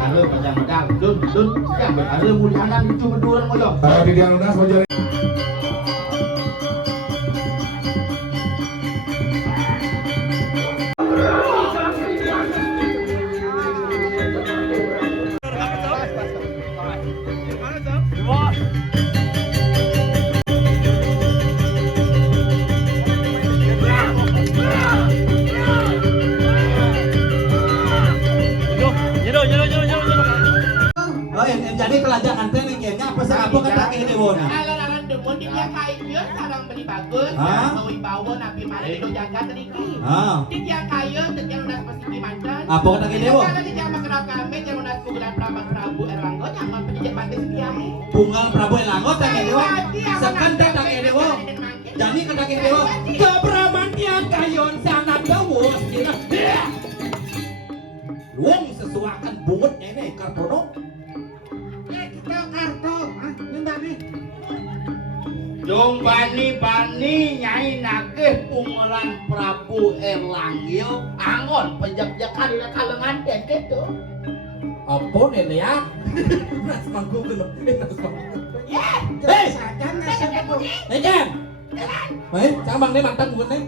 berkara panjang medang, yang berkara mulianan itu berdua orang kalau. Di yang lunas mau jadi. Jadi kelanjangan teh nih kayaknya apa sih apa kata ini dewa nih? Alan demun dia kaya sarang beli bagus, bawa bawa nabi mana itu jaga teriki. Dia kaya yang udah pasti mantan. Apa kata ini dewa? Kalau dia makan kami yang udah bulan Prabu Erlangga jangan penjajah pati setia. Bungal Prabu Erlangga kata ini dewa. Sekan kata ini dewa. Jadi kata ini dewa. Kebramannya kayon sangat bagus. Luang sesuakan bungutnya ini karbono. Dong bani nyai nagih pungelan Prabu Erlangga angon penjabjakan ila kalengan den gitu. Apa nih ya? Nas manggung dulu. Ya. Hei, hei Jan. Hei, cambang nih mantan bukan nih.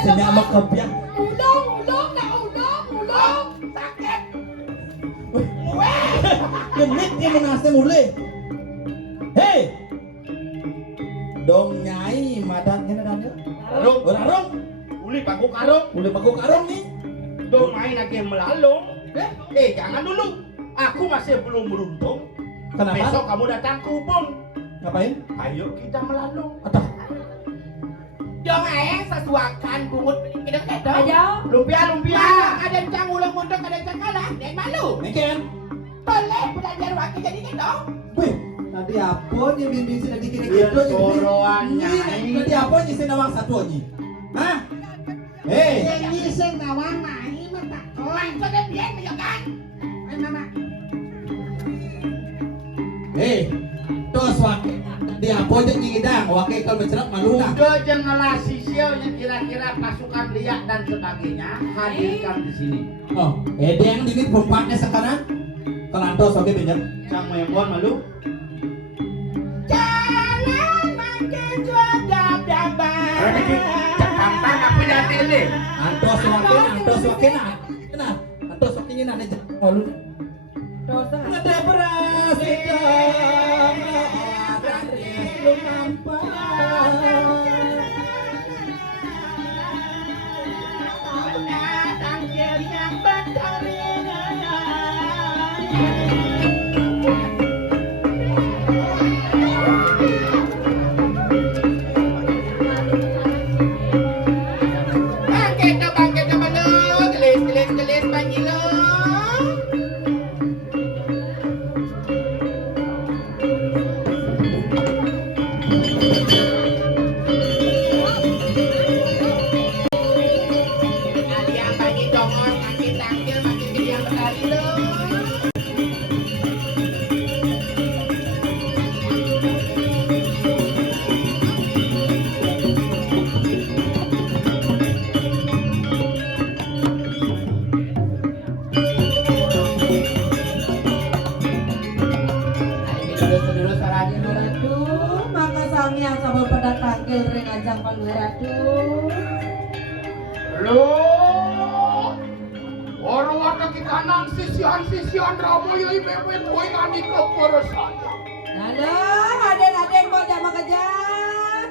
Senyamak kebiak. Ulong, sakit. Genit dia mengasih mulai. Hei, dong nyai madan kena dangnya. Rarung, Uli paku karung, boleh pakai karung nih. dong main lagi melalung. Jangan dulu. Aku masih belum beruntung. Kenapa? Besok kamu datang ke Ubung. Ngapain? Ayo kita melalung. Atau Dong sesuakan bungut kita kata. Ayo. Lumpia. Ada yang ulang mundur, ada yang kalah. Dia malu. Niken. Boleh belajar wakil jadi gitu. Wih, tadi apa nih bimbing sih tadi kini Iya, gitu soroan nyai. Tadi apa nih sih nawang satu nih? Hah? Hei. Ini sing nawang mai mata. Langsung dia biar menyokan. Mama. Hei. Tos wakil. Dia apa aja nyidang wakil kalau mencerak malu nah. Udah janganlah sisiau yang kira-kira pasukan liak dan sebagainya hadirkan di sini. Oh, dia yang ini perempatnya sekarang. Kelantos oke pinjam. Sang Membon malu. Jalan makin jual daban. Gampang apa jadi ini? Antos wakil nah. Kenal? Antos wakilnya nah aja. Malu. Dosa. Ada beras hitam. Belum nampak. Sisian ramo yoi bebe boy ngani keperesan. Aden mau jama kejar.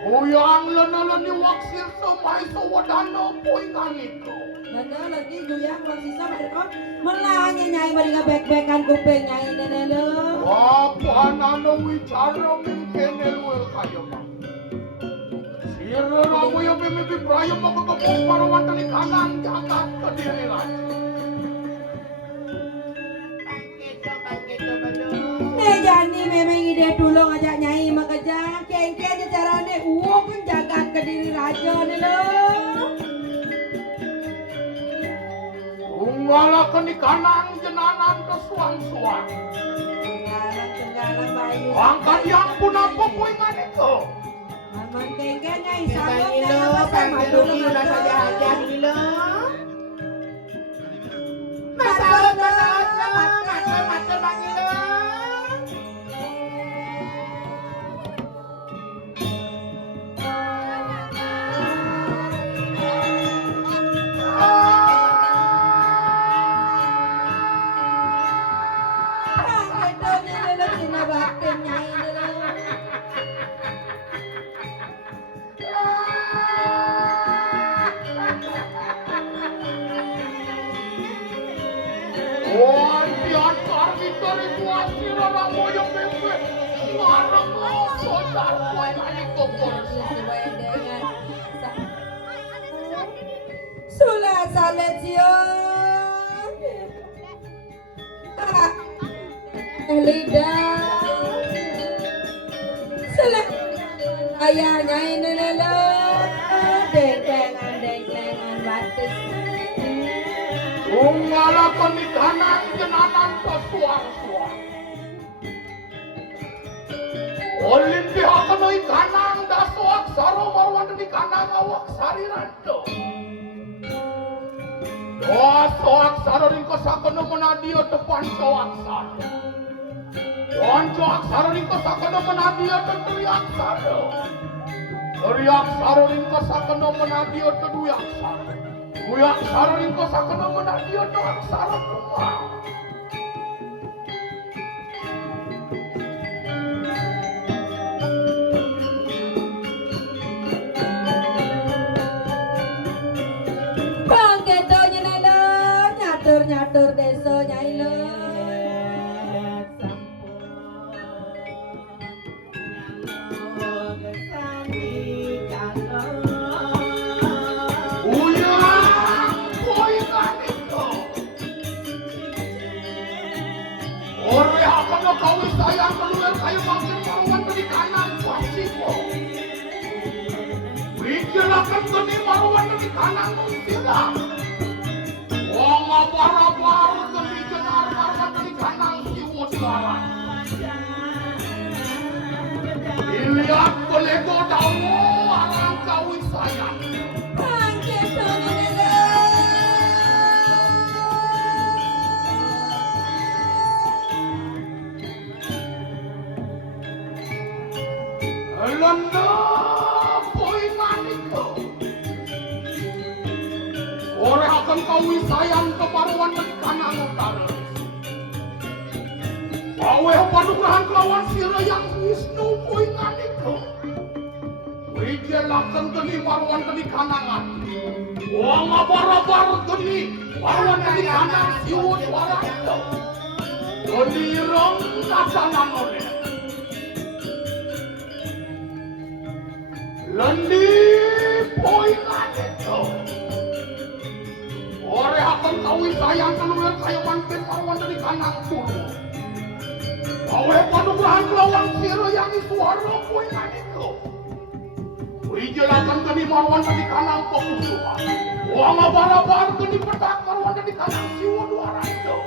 Uyang lana-lani waksir semai sawadana poingan itu. Nana lagi guyang masisa mereka melangnya nyai mereka bek-bekan kuping nyai nene. Apa nana wicara mungkin elwel kaya bang. Sira ramu yang mimpi praya mau kekepung parawan dari kanan jagat ke diri lagi. Jani memang ide dulu ngajak nyai makanya kengke aja carane uang kan jagat ke diri raja nih lo. Tunggalakan di kanan jenanan ke suang-suang. Tenggalang bayu. Angkat yang pun apa poingan itu. Memang kengke nyai Bang sanggup Ilo, nyai Bang sama Ilo, dulu udah saja ngajak. aja Ilo. Matur, Matur Bang Ilo. Oh, diantar victory kuasi ramu yang mimpi. Ngarang sodar poingan itu porsi. Sulah saletsion. Lidah. Sulah ayahnya ini lelo. Dengklengan batis. Tunggalakan di kanan jenanan ke suang-suang. Olin dihakan di kanan da soak saro marwan di kanan awak sariranto. Doa soak saro ringko sakono menadio depan soak saro. Doan soak saro ringko sakono menadio teriak saro. Teriak saro ringko sakono menadio teduyak saro. Duyak saro ringko sakono menadio doak saro kumah. Nyatur desa nyai lo. Uyang poingan itu. Ore akan kau sayang keluar kayu makin marwan di kanan kuasiku. Wikilakan geni marwan di kanan sila. Wong apa-apa geni jenar marwan di kanan siwut lawan. Iliat kolego dawo arang kau sayang. Landa poingan itu. Ore akan kau sayang keparuan dari kanan utara. Awe padugrahan kelawan sira yang Wisnu poingan itu. Wijelakan geni marwan dari kanan. Wong abar-abar geni marwan dari kanan siwut warang itu. Geni rong kasanan oleh. Lendi poingan itu. Ore akan kau sayang keluar kayu mantin marwan dari kanan dulu. Awe padugrahan kelawan sira yang suara poingan itu. Wijelakan geni marwan dari kanan pekusuhan. Wang abar-abar geni petak marwan dari kanan siwa duara itu.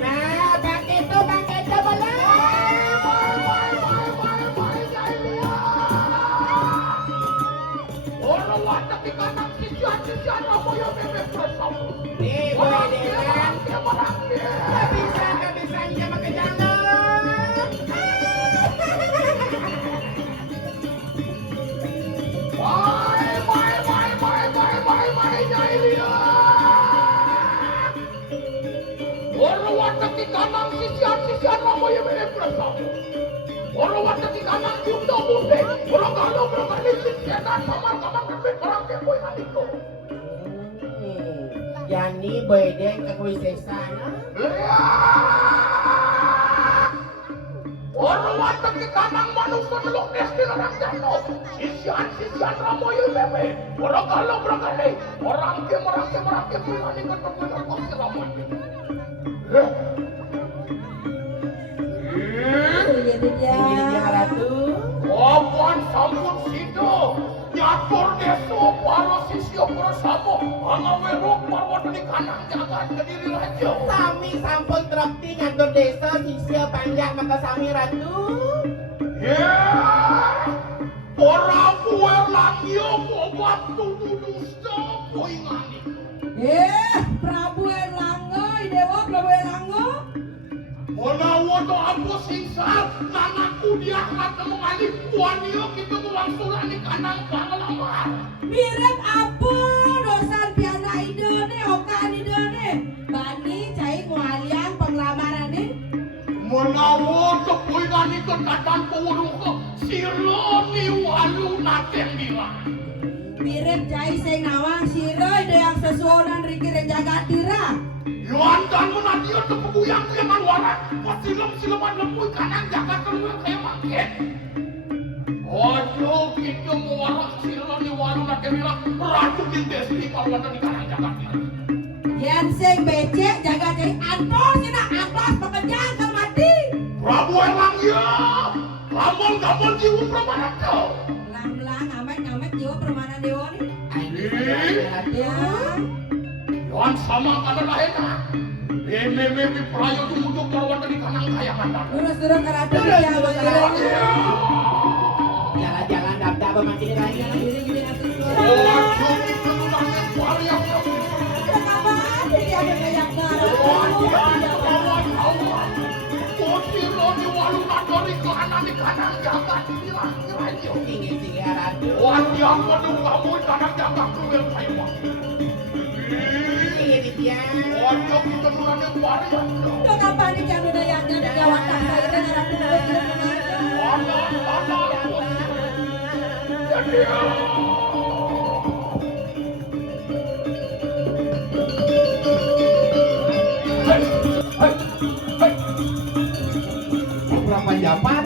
Nah, Bang Keto boleh. Orang watak di kanan sisian aku yang bebek bersama. Nih, boleh dengan kamu. Orang waktu di kanan juta muda, orang kalau berkali setan kamar gede orang kepoy itu. Yani bedeng ke kuis sana. Orang waktu di kanan manusia teluk desti orang jano. Sisian ramoyo bebe. Orang kalau berkali orang kepoy ini kepoy orang ramoyo. Jadi dia Ratu. Wawan sampun sido nyatur deso para sisyo bersama angawerok parwat di kanang jagat kediri raja. Sami sampun trakti ngatur desa sisya panjang maka sami Ratu. Para kuwe langyo obat dusta poingani. Prabu Erlangga, Dewa Prabu Erlangga. Menawa to ambo singsar nanaku diangkat mengali wanio kita mewangsulan di kanang pangelamar. Mirip apa dosan piana idone, okan idone. Bani cai mualian penglamaran nih. Menawa to poingani kekatan pawuruh sironi walu nateng bilang. Mirip cai sing nawang siroi deang sesuonan riki renjaga tira. Yuan dan menadio to peguyang-guyangan warak. Pasilem-sileman lemui kanang jagat keluar kayak mangket. Ojo kita mewarak sironi walu nateng bilang ratu dintesti kalau di kanang jagat bilang. Yan sing becek jaga cai antos cina antos pekejang kan mati. Prabu Erlangga, lamun-lamun jiwa permanen kau. Lang ngamet jiwa permana dewa nih. Ya. Yuan sama kada lahena. Meme prayo duduk perwata di kanang kaya kata. Terus keraton ya bang. Jalan-jalan dap-dap makin raya. Gini atus Ojo kita nangis varian. kenapa jadi ada kayak Sironi walu nadori ke anak di kanang jagat kira-kira. Tinggi Ratu. Wajah pedung kamu kanang jagat kuil kayu. Tinggi dia. Wajah kita nurani varian. kenapa nih kan udah yang ada jawab saya itu ngarang Berapa jaman?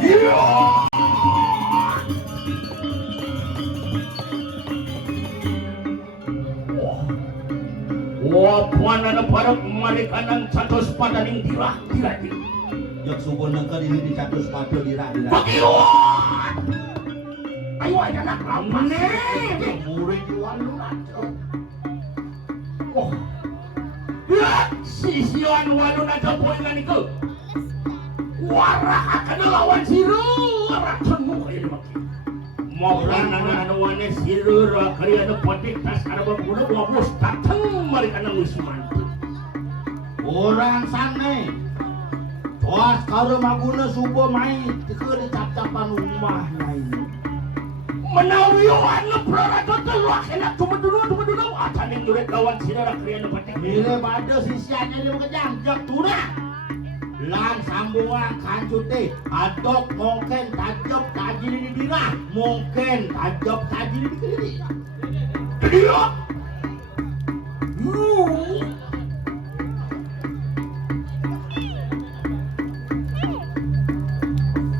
Wapuan ada para mereka nang catos padaning dirah. Yok subon nangka ini di catus sepatu dira. Bagiwan! Ayo aja nak lawan nih. Murid jual lu naco. Oh, lihat sisian walu naco poingan itu. Warah akan lawan siru. Racun muka ini makin. Mau anak wane siru rakari ada potik tas ada berguna 20 datang mereka nang wisman. Orang sana. Tuas karo maguna subo mai teu dicap-capan rumah lain. Menawi anu prarato teluak enak cuma dulu acan yang duret lawan sinara kriana patek. Mire bade sisiannya dia kejang jak turah. Lan sambungan kancute adok mungkin tajop tajili di dirah mungkin tajop tajili di kiri. Dia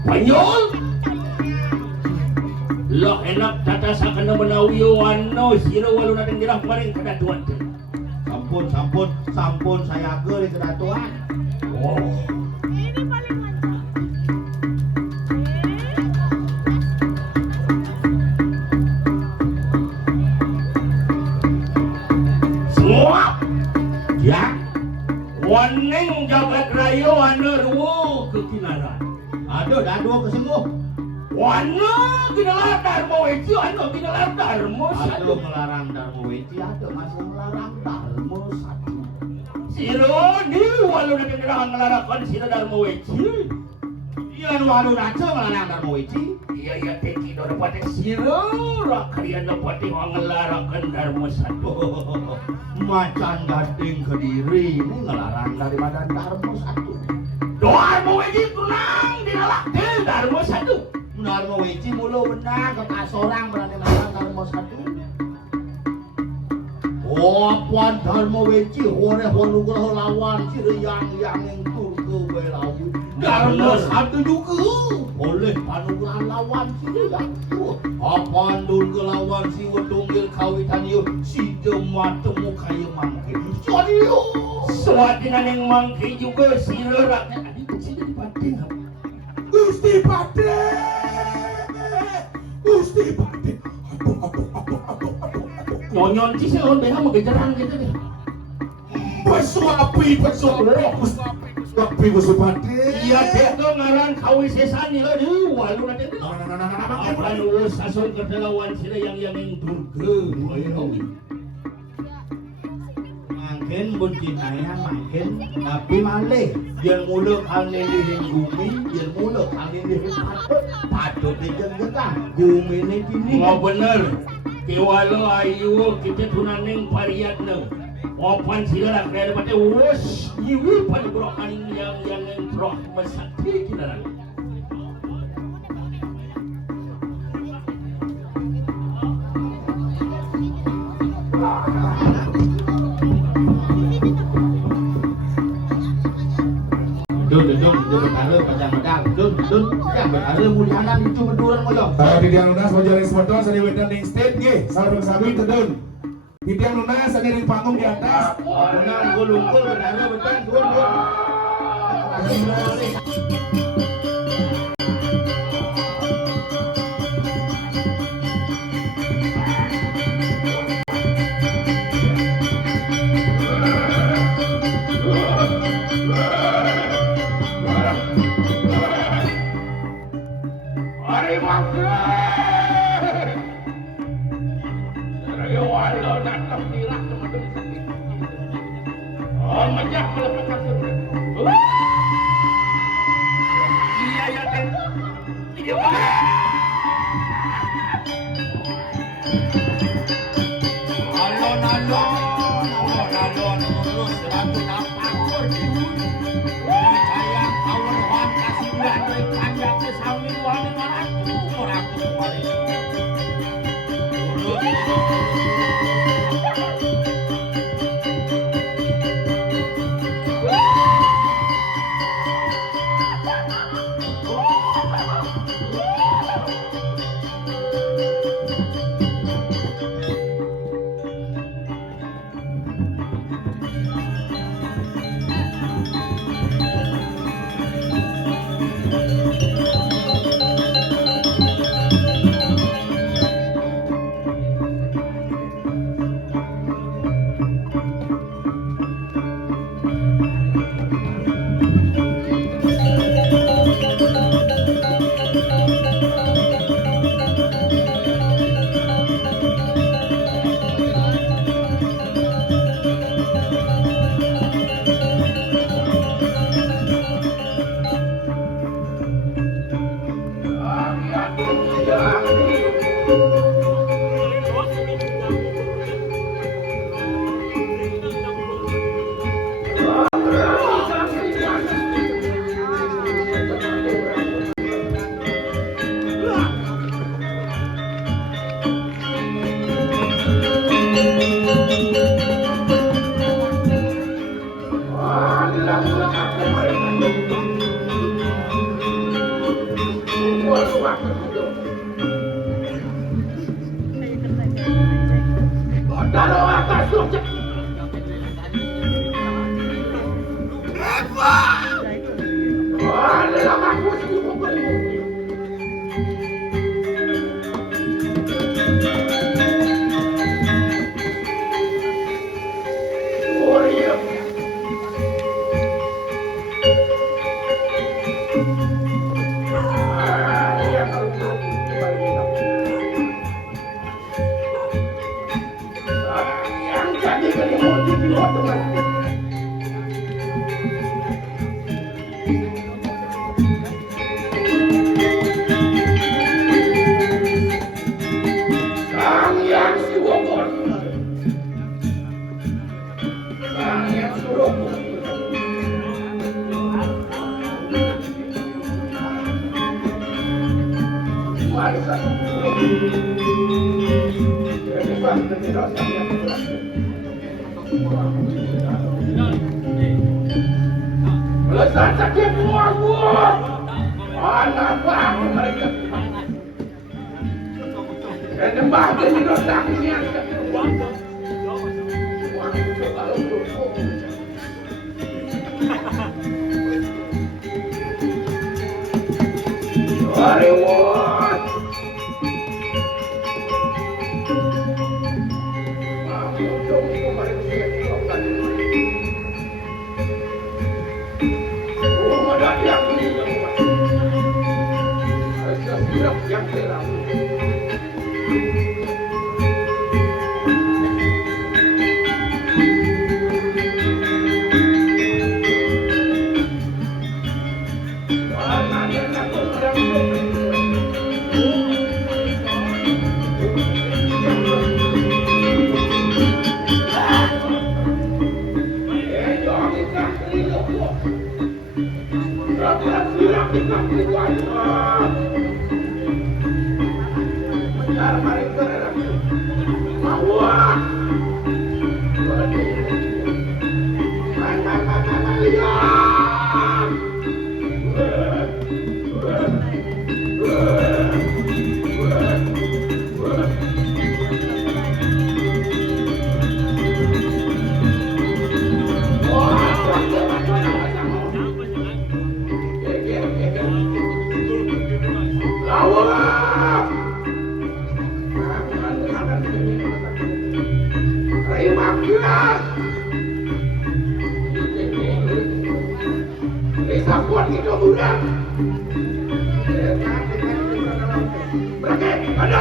Panyol lo enak tatasakan na menawi wano siro walu natin dirah maring kedatuan. Sampun saya ke di kedatuan. Oh. Semua ya waning jagat raya wana ruwo ke kinaran. Aduh, dah dua kesembuh. Wana kinalar darmo weci wana kinalar darmo Aduh satu. melarang darmo weci, aduh masih melarang darmo satu. Siro ni walu na kinarang ngelarakan siro darmo weci. Iya walu raca melarang darmo weci. Iya teki do dapat siro rakarian dapat ngelarakan darmo satu. Macan gading kediri ini ngelarang daripada darmo satu. Doa mau weci tenang di ngalah teh Darmo satu. Darmo Weci mulu benang ke kasorang berani nalar Darmo satu. Puan Darmo Weci hore honugrah lawan yang turke belawu. Darmo satu juga oleh panugrah lawan yang apaan turke lawan si wetunggil kawitan yuk si demat temu kaya mangke. Suatinan yang mangke juga si leraknya tadi sini dipatin. Gusti Pade. Nonyon sih saya beha mau gejaran gitu deh. Pesuapi Gusti Pade. Iya teh tuh ngaran kawi sesan nih aduh walu nanti tuh. Apa lu sasun kedalawan sila yang turke. Makin buncinaya makin tapi malih biar mulut angin diring bumi biar mulut angin diring patut dijengjekan bumi ini gini oh bener kiwalo ayu kita tunaning pariatna opan sila kaya mati wush nyiwi pada bro aning yang bro mesati kita lang Dun berkara panjang medang dun ya berkara mulianan itu berduran moyo di diang lunas mojoring sponsor sadiwetan ning stage nggih sareng sami tedun di diang lunas sadiring panggung di atas menang gulungkul berkara betan dun Melesat sakit gua. Anak bang mereka. Dan lembah jadi dosa kesian. Hollywood. Yang terang. Kuat itu budak. Berarti ada.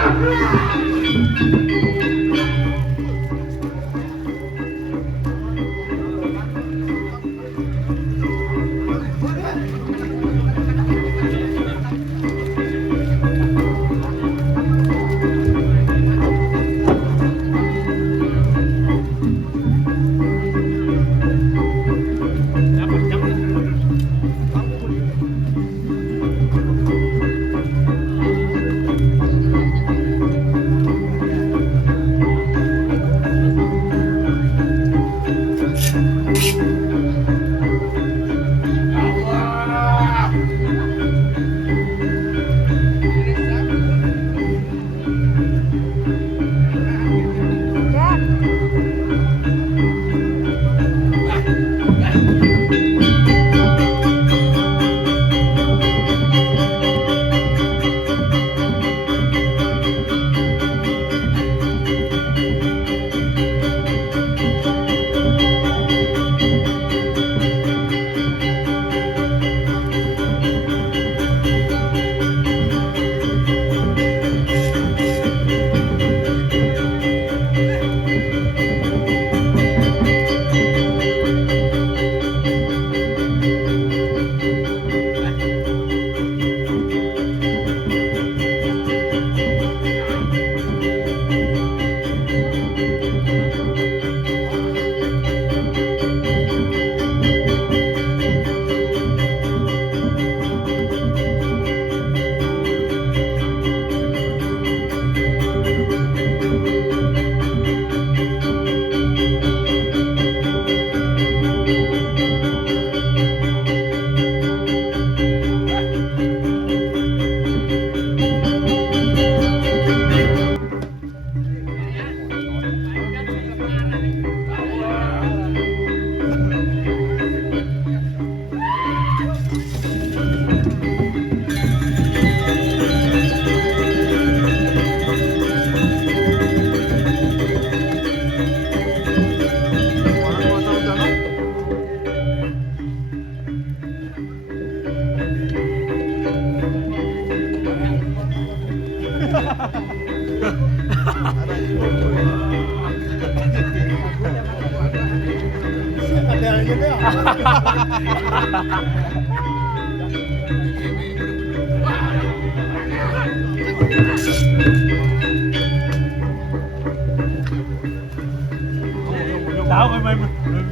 Sao mày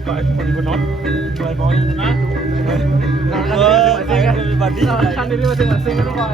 gọi cái gì nói lời nói nó và đi sang đi đưa sinh nó gọi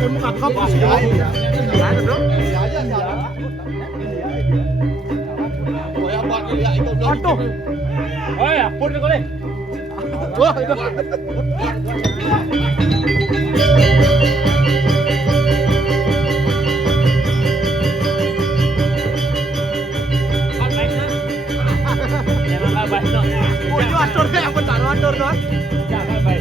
pun muka kau pasti. Ada dong. Aduh. Oh ya, pun kau deh. Wah, itu. Atur deh, aku taruh atur dong. Jangan baik.